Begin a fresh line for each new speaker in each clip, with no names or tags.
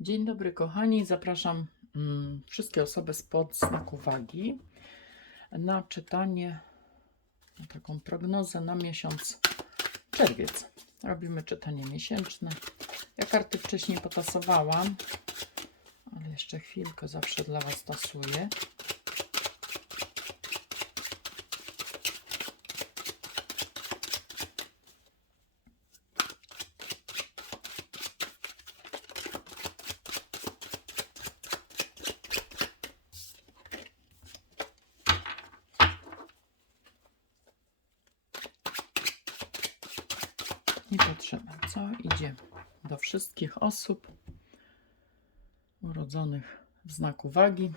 Dzień dobry, kochani. Zapraszam mm, wszystkie osoby spod znaku wagi na czytanie, na taką prognozę na miesiąc czerwiec. Robimy czytanie miesięczne. Ja karty wcześniej potasowałam, ale jeszcze chwilkę zawsze dla Was tasuję. Nie potrzeba. Co idzie do wszystkich osób urodzonych w znaku wagi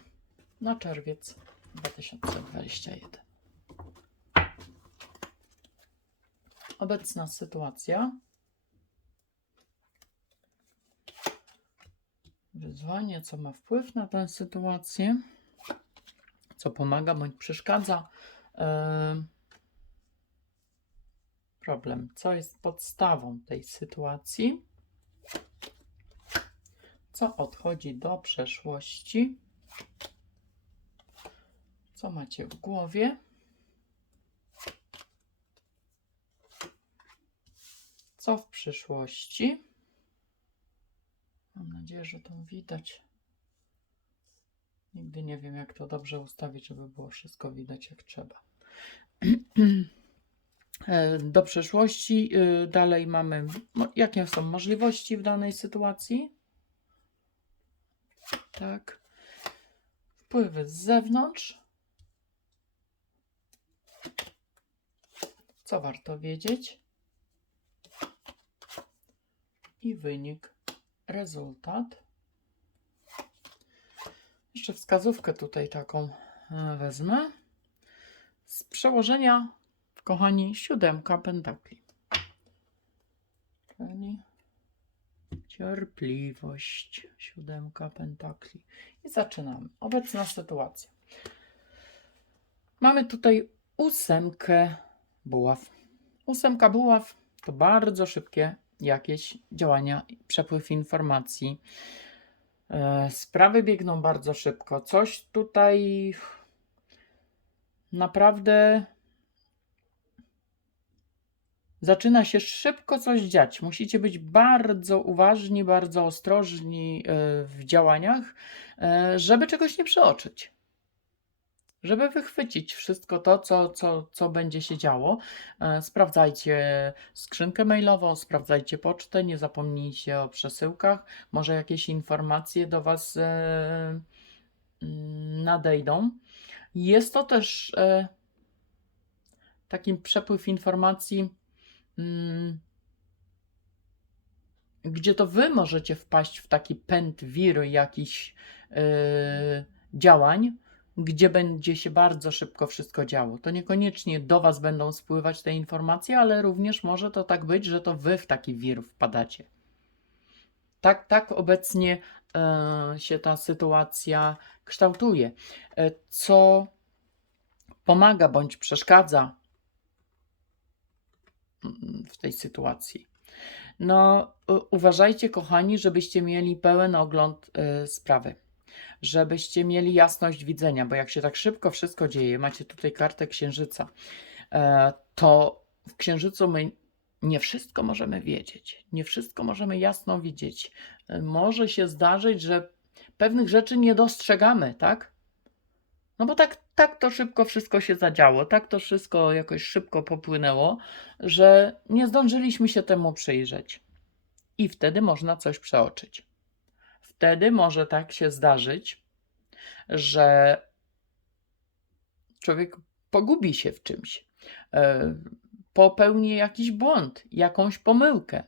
na czerwiec 2021. Obecna sytuacja. Wyzwanie, co ma wpływ na tę sytuację, co pomaga bądź przeszkadza. Em, problem, co jest podstawą tej sytuacji, co odchodzi do przeszłości, co macie w głowie, co w przyszłości. Mam nadzieję, że to widać. Nigdy nie wiem, jak to dobrze ustawić, żeby było wszystko widać jak trzeba. E, do przyszłości. y, Dalej mamy, jakie są możliwości w danej sytuacji. Tak. Wpływy z zewnątrz. Co warto wiedzieć? I wynik, rezultat. Jeszcze wskazówkę tutaj taką e, wezmę. Z przełożenia kochani, siódemka pentakli. Czyli cierpliwość, siódemka pentakli. I zaczynamy. Obecna sytuacja. Mamy tutaj ósemkę buław. Ósemka buław to bardzo szybkie jakieś działania, przepływ informacji. E, Sprawy biegną bardzo szybko. Coś tutaj naprawdę zaczyna się szybko coś dziać. Musicie być bardzo uważni, bardzo ostrożni e, w działaniach, e, żeby czegoś nie przeoczyć. Żeby wychwycić wszystko to, co, co, co będzie się działo. E, Sprawdzajcie skrzynkę mailową, sprawdzajcie pocztę, nie zapomnijcie o przesyłkach. Może jakieś informacje do Was mm, nadejdą. Jest to też e, taki przepływ informacji gdzie to wy możecie wpaść w taki pęd wiry jakichś yy, działań, gdzie będzie się bardzo szybko wszystko działo. To niekoniecznie do was będą spływać te informacje, ale również może to tak być, że to wy w taki wir wpadacie. Tak, tak obecnie e, się ta sytuacja kształtuje. E, co pomaga bądź przeszkadza mm, w tej sytuacji. No, uważajcie, kochani, żebyście mieli pełen ogląd y, sprawy. Żebyście mieli jasność widzenia, bo jak się tak szybko wszystko dzieje, macie tutaj kartę księżyca, e, to w księżycu my nie wszystko możemy wiedzieć, nie wszystko możemy jasno widzieć. E, Może się zdarzyć, że pewnych rzeczy nie dostrzegamy, tak? No bo tak, tak to szybko wszystko się zadziało, tak to wszystko jakoś szybko popłynęło, że nie zdążyliśmy się temu przyjrzeć. I wtedy można coś przeoczyć. Wtedy może tak się zdarzyć, że człowiek pogubi się w czymś, e, popełni jakiś błąd, jakąś pomyłkę.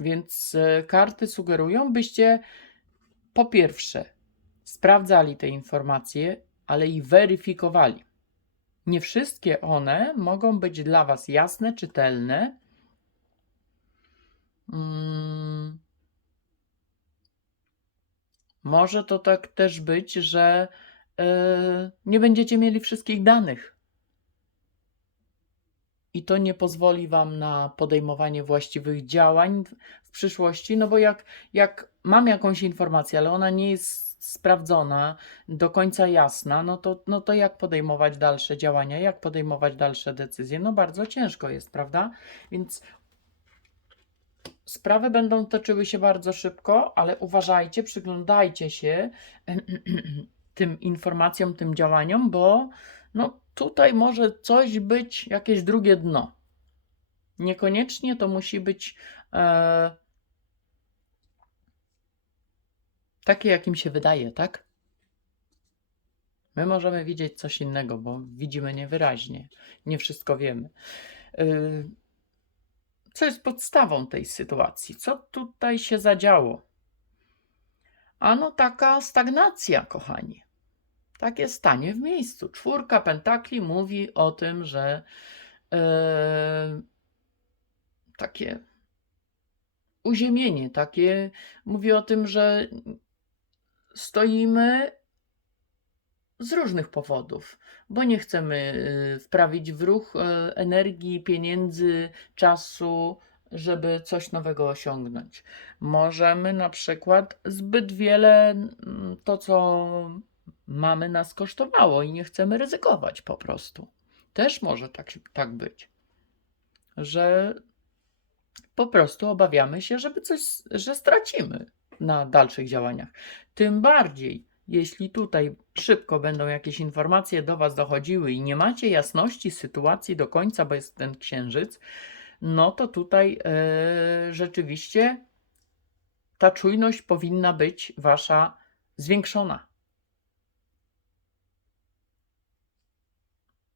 Więc e, karty sugerują, byście po pierwsze sprawdzali te informacje, ale i weryfikowali. Nie wszystkie one mogą być dla Was jasne, czytelne. Mm. Może to tak też być, że e, nie będziecie mieli wszystkich danych. i to nie pozwoli Wam na podejmowanie właściwych działań w przyszłości, no bo jak, jak mam jakąś informację, ale ona nie jest sprawdzona, do końca jasna, no to, no to jak podejmować dalsze działania, jak podejmować dalsze decyzje? No bardzo ciężko jest, prawda? Więc sprawy będą toczyły się bardzo szybko, ale uważajcie, przyglądajcie się tym informacjom, tym działaniom, bo no tutaj może coś być, jakieś drugie dno. Niekoniecznie to musi być e, takie, jakim się wydaje, tak? My możemy widzieć coś innego, bo widzimy niewyraźnie. Nie wszystko wiemy. Y, Co jest podstawą tej sytuacji? Co tutaj się zadziało? Ano taka stagnacja, kochani. Takie stanie w miejscu. Czwórka pentakli mówi o tym, że e, takie uziemienie, takie mówi o tym, że stoimy z różnych powodów, bo nie chcemy y, wprawić w ruch y, energii, pieniędzy, czasu, żeby coś nowego osiągnąć. Możemy na przykład zbyt wiele mm, to, co mamy, nas kosztowało i nie chcemy ryzykować po prostu. Też może tak, tak być, że po prostu obawiamy się, żeby coś, że stracimy na dalszych działaniach. Tym bardziej, jeśli tutaj szybko będą jakieś informacje do Was dochodziły i nie macie jasności sytuacji do końca, bo jest ten księżyc, no to tutaj e, rzeczywiście ta czujność powinna być Wasza zwiększona.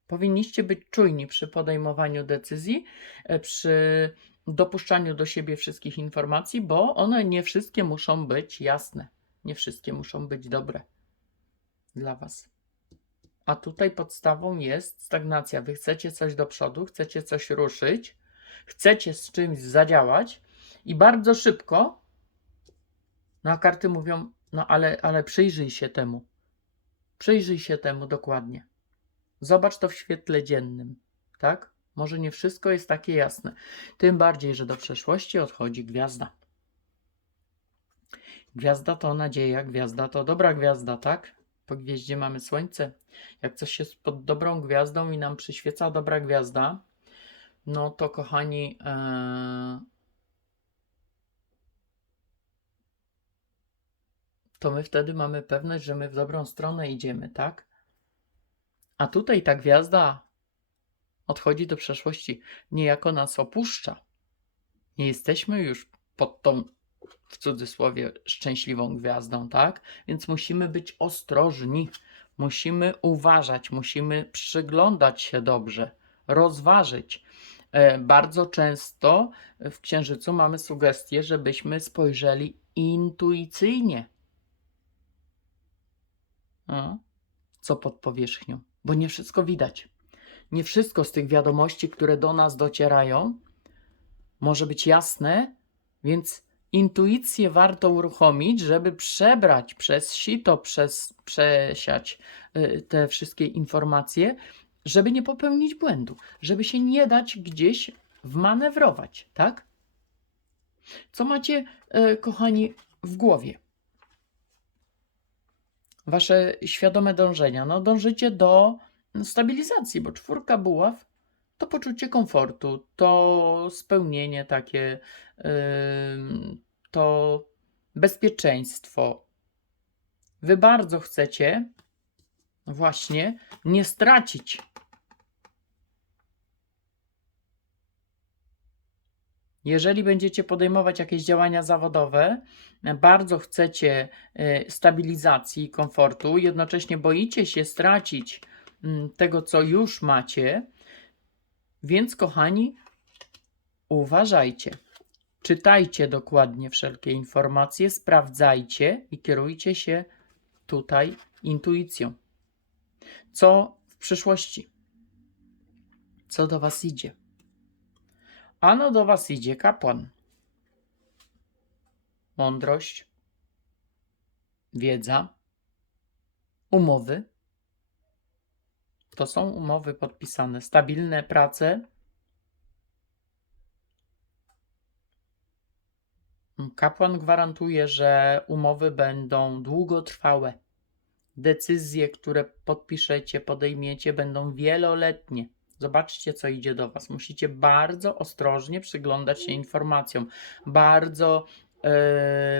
Powinniście być czujni przy podejmowaniu decyzji, e, przy dopuszczaniu do siebie wszystkich informacji, bo one nie wszystkie muszą być jasne, nie wszystkie muszą być dobre dla Was. A tutaj podstawą jest stagnacja. Wy chcecie coś do przodu, chcecie coś ruszyć, chcecie z czymś zadziałać i bardzo szybko, no a karty mówią, no ale, ale przyjrzyj się temu. Przyjrzyj się temu dokładnie. Zobacz to w świetle dziennym, tak? Może nie wszystko jest takie jasne. Tym bardziej, że do przeszłości odchodzi gwiazda. Gwiazda to nadzieja, gwiazda to dobra gwiazda, tak? Po gwieździe mamy słońce. Jak coś jest pod dobrą gwiazdą i nam przyświeca dobra gwiazda, no to kochani, e, to my wtedy mamy pewność, że my w dobrą stronę idziemy, tak? A tutaj ta gwiazda odchodzi do przeszłości, niejako nas opuszcza. Nie jesteśmy już pod tą, w cudzysłowie, szczęśliwą gwiazdą, tak? Więc musimy być ostrożni, musimy uważać, musimy przyglądać się dobrze, rozważyć. E, Bardzo często w księżycu mamy sugestię, żebyśmy spojrzeli intuicyjnie. Co pod powierzchnią? Bo nie wszystko widać. Nie wszystko z tych wiadomości, które do nas docierają, może być jasne, więc intuicję warto uruchomić, żeby przebrać przez sito, przez, przesiać y, te wszystkie informacje, żeby nie popełnić błędu, żeby się nie dać gdzieś wmanewrować, tak? Co macie, y, kochani, w głowie? Wasze świadome dążenia. No, dążycie do stabilizacji, bo czwórka buław to poczucie komfortu, to spełnienie takie, to bezpieczeństwo. Wy bardzo chcecie właśnie nie stracić. Jeżeli będziecie podejmować jakieś działania zawodowe, bardzo chcecie y, stabilizacji i komfortu, jednocześnie boicie się stracić tego, co już macie, więc kochani, uważajcie. Czytajcie dokładnie wszelkie informacje, sprawdzajcie i kierujcie się tutaj intuicją. Co w przyszłości? Co do Was idzie? Ano do Was idzie kapłan. Mądrość, wiedza, umowy. To są umowy podpisane, stabilne prace. Kapłan gwarantuje, że umowy będą długotrwałe. Decyzje, które podpiszecie, podejmiecie, będą wieloletnie. Zobaczcie, co idzie do Was. Musicie bardzo ostrożnie przyglądać się informacjom, bardzo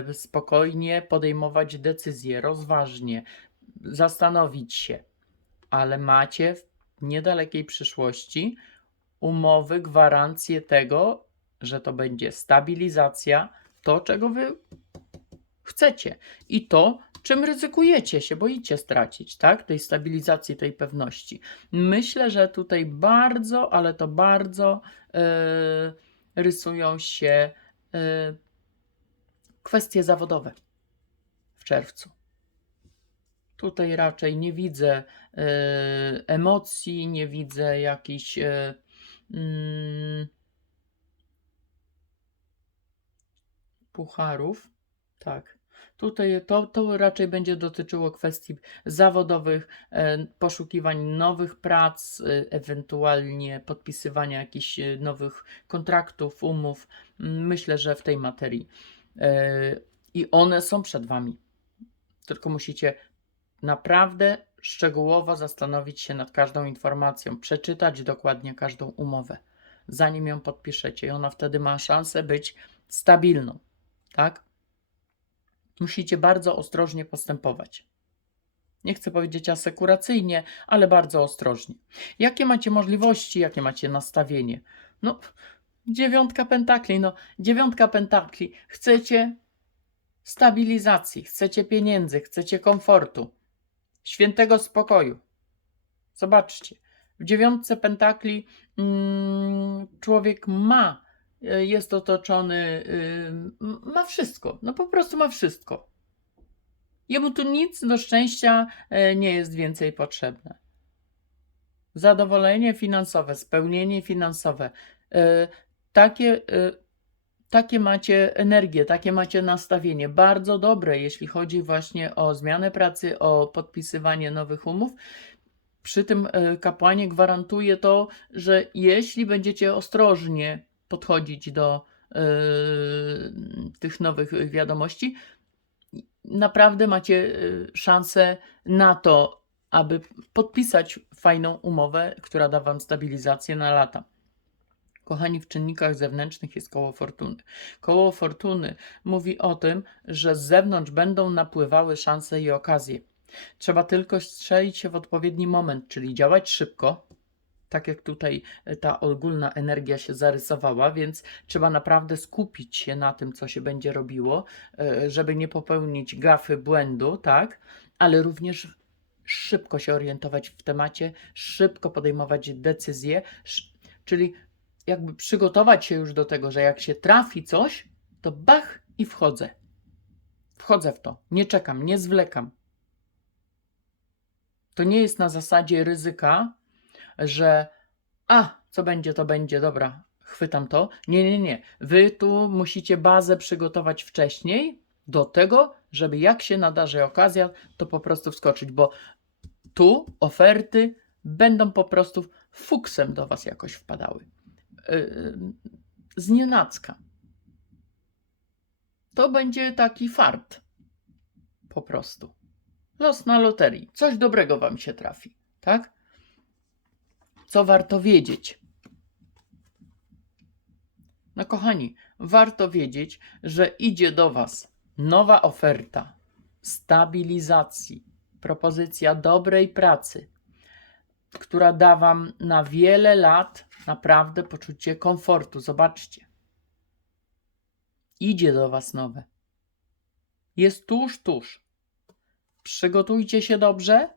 yy, spokojnie podejmować decyzje, rozważnie, zastanowić się ale macie w niedalekiej przyszłości umowy, gwarancje tego, że to będzie stabilizacja, to czego Wy chcecie i to, czym ryzykujecie się, boicie stracić, tak? Tej stabilizacji, tej pewności. Myślę, że tutaj bardzo, ale to bardzo e, rysują się e, kwestie zawodowe w czerwcu. Tutaj raczej nie widzę e, emocji, nie widzę jakichś e, mm, pucharów. Tak. Tutaj to, to raczej będzie dotyczyło kwestii zawodowych, e, poszukiwań nowych prac, ewentualnie podpisywania jakichś nowych kontraktów, umów. Myślę, że w tej materii. I one są przed Wami. Tylko musicie naprawdę szczegółowo zastanowić się nad każdą informacją, przeczytać dokładnie każdą umowę, zanim ją podpiszecie. I ona wtedy ma szansę być stabilną. Tak? Musicie bardzo ostrożnie postępować. Nie chcę powiedzieć asekuracyjnie, ale bardzo ostrożnie. Jakie macie możliwości, jakie macie nastawienie? No, dziewiątka pentakli, no, dziewiątka pentakli. Chcecie stabilizacji, chcecie pieniędzy, chcecie komfortu, świętego spokoju. Zobaczcie, w dziewiątce pentakli mm, człowiek ma e, jest otoczony, y, ma wszystko, no po prostu ma wszystko. Jemu tu nic do szczęścia e, nie jest więcej potrzebne. Zadowolenie finansowe, spełnienie finansowe, takie, takie macie energię, takie macie nastawienie, bardzo dobre, jeśli chodzi właśnie o zmianę pracy, o podpisywanie nowych umów. Przy tym e, kapłanie gwarantuje to, że jeśli będziecie ostrożnie podchodzić do e, tych nowych wiadomości, naprawdę macie e, szansę na to, aby podpisać fajną umowę, która da Wam stabilizację na lata. Kochani, w czynnikach zewnętrznych jest koło fortuny. Koło fortuny mówi o tym, że z zewnątrz będą napływały szanse i okazje. Trzeba tylko strzelić się w odpowiedni moment, czyli działać szybko, tak jak tutaj e, ta ogólna energia się zarysowała, więc trzeba naprawdę skupić się na tym, co się będzie robiło, e, żeby nie popełnić gafy, błędu, tak, ale również szybko się orientować w temacie, szybko podejmować decyzje, czyli jakby przygotować się już do tego, że jak się trafi coś, to bach i wchodzę. Wchodzę w to. Nie czekam, nie zwlekam. To nie jest na zasadzie ryzyka, że a, co będzie, to będzie, dobra, chwytam to. Nie, nie, nie. Wy tu musicie bazę przygotować wcześniej do tego, żeby jak się nadarzy okazja, to po prostu wskoczyć, bo tu oferty będą po prostu fuksem do Was jakoś wpadały. Yy, Z nienacka. To będzie taki fart. Po prostu. Los na loterii. Coś dobrego Wam się trafi, tak? Co warto wiedzieć? No, kochani, warto wiedzieć, że idzie do Was nowa oferta stabilizacji, propozycja dobrej pracy, która da Wam na wiele lat naprawdę poczucie komfortu. Zobaczcie. Idzie do Was nowe. Jest tuż, tuż. Przygotujcie się dobrze.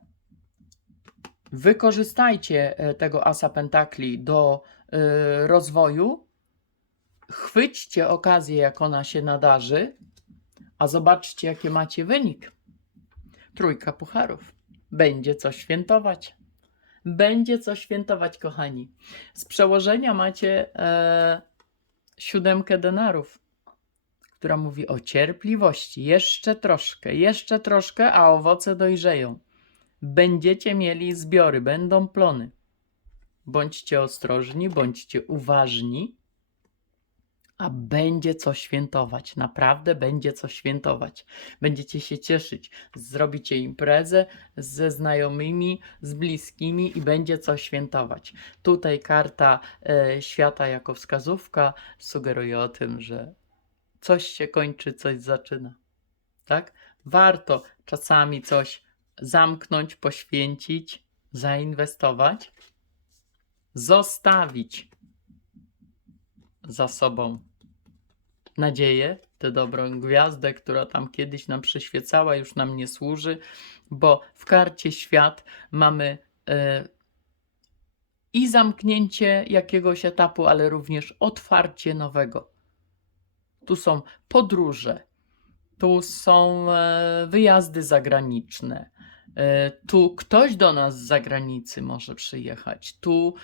Wykorzystajcie e, tego asa pentakli do e, rozwoju. Chwyćcie okazję, jak ona się nadarzy, a zobaczcie, jaki macie wynik. Trójka pucharów. Będzie co świętować. Będzie co świętować, kochani. Z przełożenia macie e, siódemkę denarów, która mówi o cierpliwości. Jeszcze troszkę, jeszcze troszkę, a owoce dojrzeją. Będziecie mieli zbiory, będą plony. Bądźcie ostrożni, bądźcie uważni, A będzie co świętować, naprawdę będzie co świętować. Będziecie się cieszyć, zrobicie imprezę ze znajomymi, z bliskimi i będzie co świętować. Tutaj karta e, świata jako wskazówka sugeruje o tym, że coś się kończy, coś zaczyna. Tak? Warto czasami coś zamknąć, poświęcić, zainwestować, zostawić za sobą nadzieję, tę dobrą gwiazdę, która tam kiedyś nam przyświecała, już nam nie służy, bo w karcie świat mamy e, i zamknięcie jakiegoś etapu, ale również otwarcie nowego. Tu są podróże, tu są e, wyjazdy zagraniczne, e, tu ktoś do nas z zagranicy może przyjechać, tu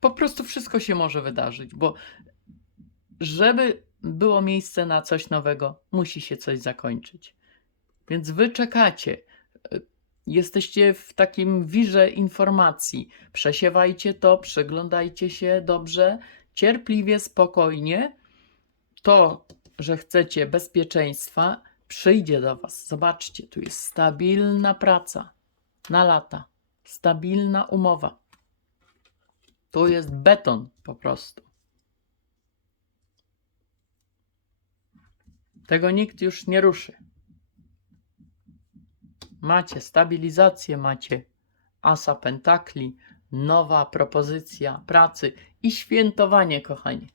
po prostu wszystko się może wydarzyć, bo żeby było miejsce na coś nowego, musi się coś zakończyć. Więc wy czekacie. Jesteście w takim wirze informacji. Przesiewajcie to, przyglądajcie się dobrze, cierpliwie, spokojnie. To, że chcecie bezpieczeństwa, przyjdzie do Was. Zobaczcie, tu jest stabilna praca na lata, stabilna umowa. Tu jest beton po prostu. Tego nikt już nie ruszy. Macie stabilizację, macie asa pentakli, nowa propozycja pracy i świętowanie, kochani.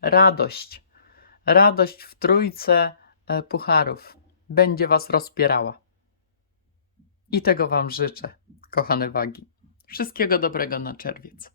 Radość. Radość w trójce e, pucharów będzie Was rozpierała. I tego Wam życzę, kochane wagi. Wszystkiego dobrego na czerwiec.